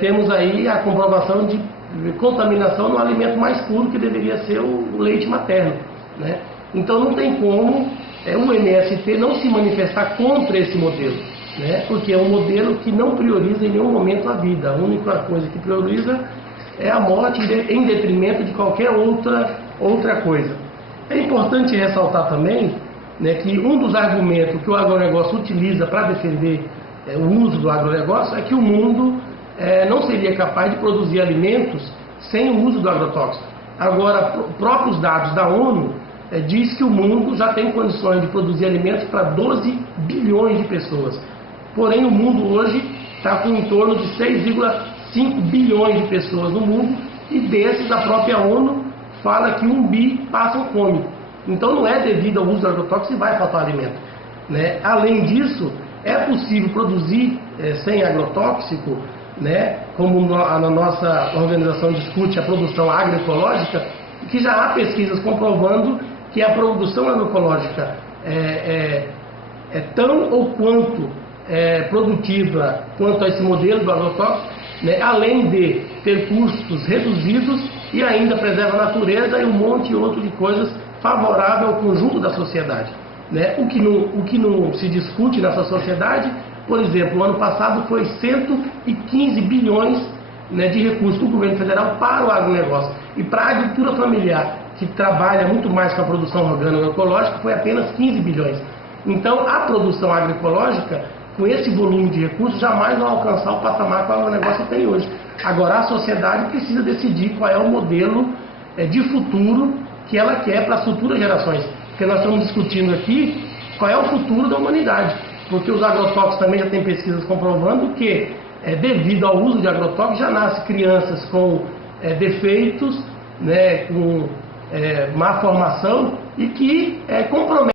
temos aí a comprovação de contaminação no alimento mais puro, que deveria ser o leite materno, né? Então não tem como o MST não se manifestar contra esse modelo, né? Porque é um modelo que não prioriza em nenhum momento a vida. A única coisa que prioriza é a morte em detrimento de qualquer outra coisa. É importante ressaltar também, né, que um dos argumentos que o agronegócio utiliza para defender o uso do agronegócio é que o mundo não seria capaz de produzir alimentos sem o uso do agrotóxico. Agora, próprios dados da ONU diz que o mundo já tem condições de produzir alimentos para 12 bilhões de pessoas. Porém, o mundo hoje está com em torno de 6,5 bilhões de pessoas no mundo, e desses a própria ONU fala que 1 bi passam fome. Então não é devido ao uso do agrotóxico que vai faltar alimento, né? Além disso, é possível produzir sem agrotóxico, né? Como a nossa organização discute a produção agroecológica, que já há pesquisas comprovando que a produção agroecológica é tão ou quanto produtiva quanto a esse modelo do agrotóxico, né? Além de ter custos reduzidos e ainda preserva a natureza e um monte outro de coisas favorável ao conjunto da sociedade, né? O que não se discute nessa sociedade, por exemplo, o ano passado foi 115 bilhões, né, de recursos do governo federal para o agronegócio. E para a agricultura familiar, que trabalha muito mais com a produção orgânica ecológica, foi apenas 15 bilhões. Então, a produção agroecológica, com esse volume de recursos, jamais vai alcançar o patamar que o agronegócio tem hoje. Agora, a sociedade precisa decidir qual é o modelo de futuro que ela quer para as futuras gerações. Porque nós estamos discutindo aqui qual é o futuro da humanidade. Porque os agrotóxicos também já tem pesquisas comprovando que, devido ao uso de agrotóxicos, já nascem crianças com defeitos, né, com má formação, e que comprometem